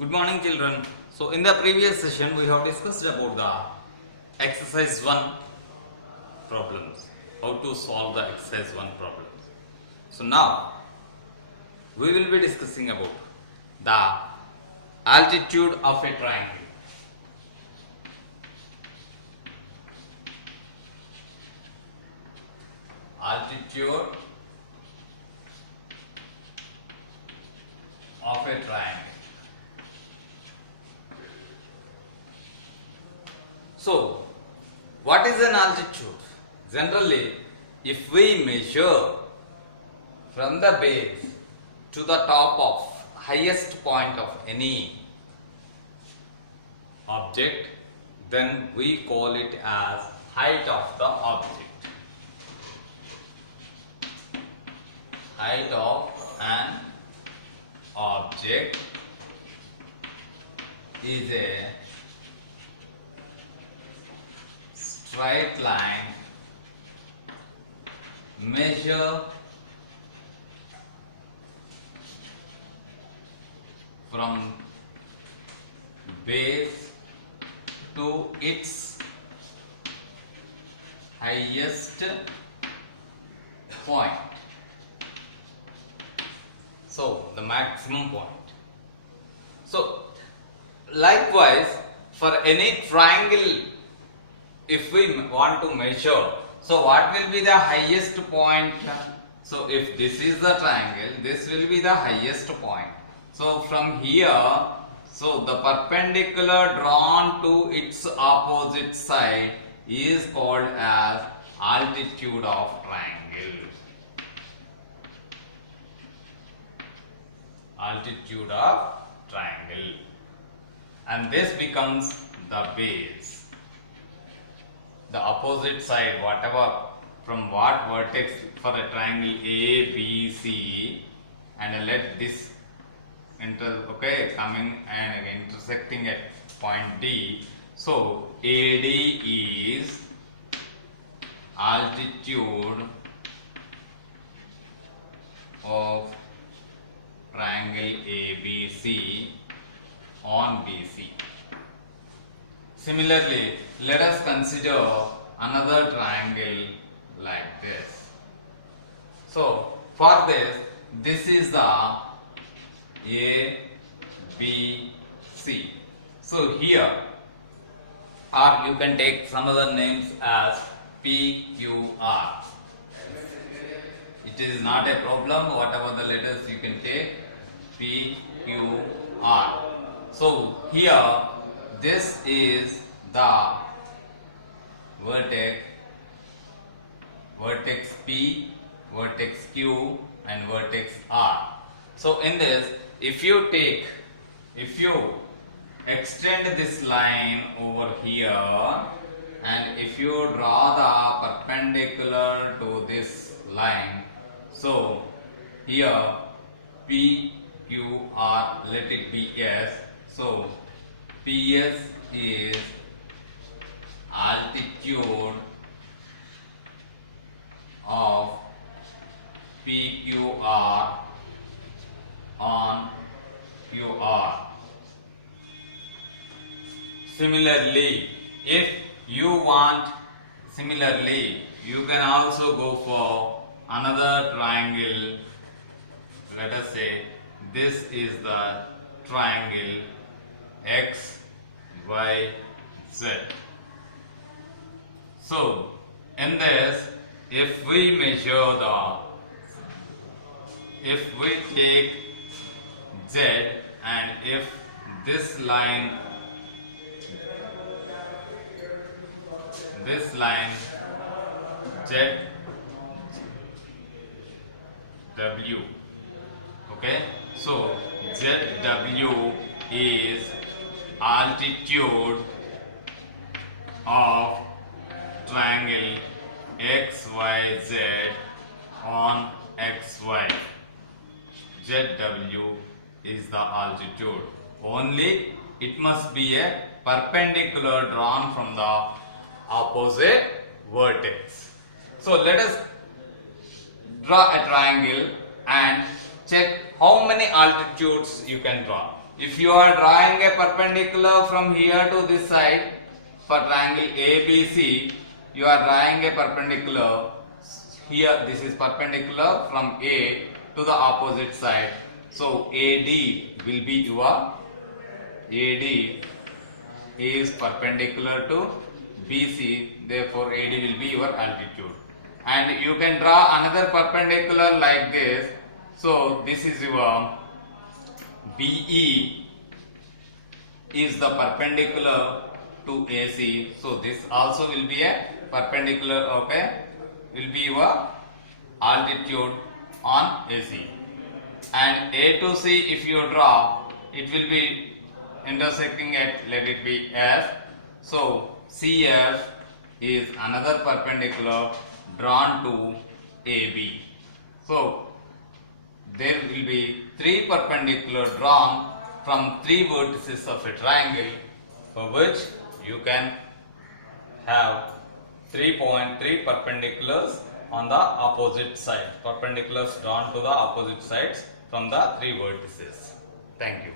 Good morning, children. So in the previous session we have discussed about the exercise 1 problems, how to solve the exercise 1 problems. So now we will be discussing about the altitude of a triangle. Altitude of a triangle. So, what is an altitude? Generally, if we measure from the base to the top of highest point of any object, then we call it as height of the object. Height of an object is a straight line measure from base to its highest point. So the maximum point. So likewise, for any triangle, if we want to measure, so what will be the highest point? So if this is the triangle, this will be the highest point. So from here, so the perpendicular drawn to its opposite side is called as altitude of triangle. Altitude of triangle, and this becomes the base. The opposite side, whatever, from what vertex for a triangle A, B, C, and let this coming and intersecting at point D. So AD is altitude of triangle ABC on BC. Similarly, let us consider another triangle like this. So for this is the ABC. So here, or you can take some other names as PQR. It is not a problem, whatever the letters you can take, PQR. So here, this is the vertex P, vertex Q, and vertex R. So in this, if you extend this line over here, and if you draw the perpendicular to this line, so here P, Q, R, let it be S. So PS is altitude of PQR on QR. Similarly, if you want, you can also go for another triangle. Let us say this is the triangle X, Y, Z. So in this, if we take Z, and if this line ZW, okay, so ZW is altitude of triangle XYZ on XY. ZW is the altitude. Only it must be a perpendicular drawn from the opposite vertex. So let us draw a triangle and check how many altitudes you can draw. if you are drawing a perpendicular from here to this side, for triangle ABC, you are drawing a perpendicular here. This is perpendicular from A to the opposite side. So AD will be your AD is perpendicular to BC, therefore AD will be your altitude. And you can draw another perpendicular like this. So this is your BE is the perpendicular to AC. So this also will be a perpendicular, okay, will be your altitude on AC. And A to C, if you draw, it will be intersecting at, let it be F. So CF is another perpendicular drawn to AB. So there will be three perpendicular drawn from three vertices of a triangle, for which you can have 3.3 perpendiculars on the opposite side. Perpendiculars drawn to the opposite sides from the three vertices. Thank you.